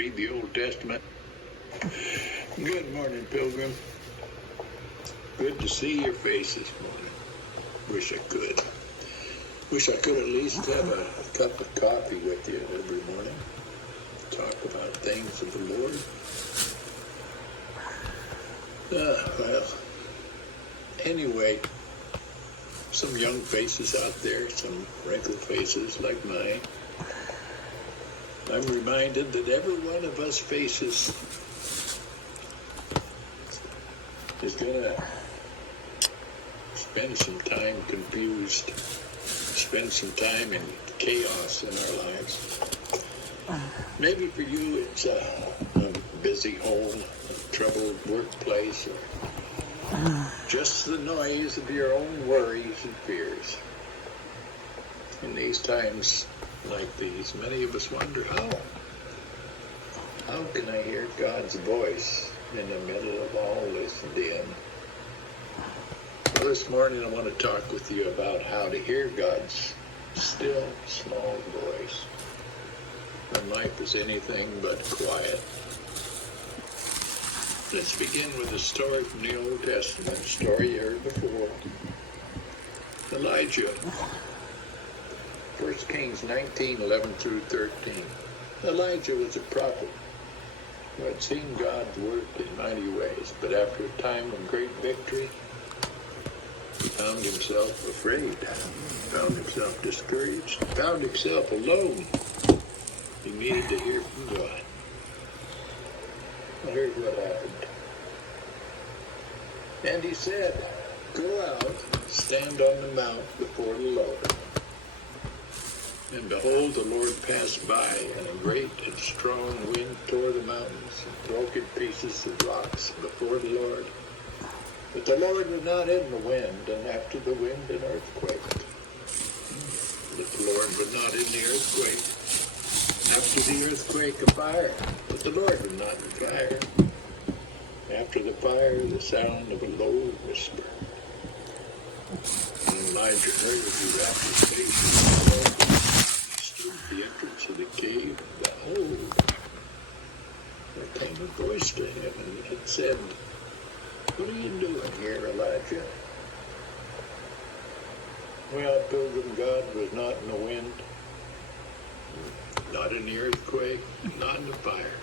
Read the Old Testament. Good morning, Pilgrim. Good to see your face this morning. Wish I could. Wish I could at least have a cup of coffee with you every morning. Talk about things of the Lord. Well, anyway, some young faces out there, some wrinkled faces like mine. I'm reminded that every one of us faces is going to spend some time confused, spend some time in chaos in our lives. Maybe for you it's a busy home, a troubled workplace, or just the noise of your own worries and fears. In these times like these, many of us wonder how can I hear God's voice in the middle of all this din? Well, this morning I want to talk with you about how to hear God's still, small voice when life is anything but quiet. Let's begin with a story from the Old Testament, a story you heard before. Elijah. 1 Kings 19:11 through 13. Elijah was a prophet who had seen God's work in mighty ways, but after a time of great victory, he found himself afraid, found himself discouraged, found himself alone. He needed to hear from God. Well, here's what happened. And he said, "Go out, stand on the mount before the Lord." And behold, the Lord passed by, and a great and strong wind tore the mountains and broke in pieces the rocks before the Lord. But the Lord was not in the wind, and after the wind an earthquake. But the Lord was not in the earthquake. After the earthquake a fire, but the Lord was not in the fire. After the fire the sound of a low whisper. And Elijah heard as he wrapped his face in the Lord. The entrance of the cave, and behold, there came a voice to him, and it said, "What are you doing here, Elijah?" Well, Pilgrim, God was not in the wind, not in the earthquake, not in the fire.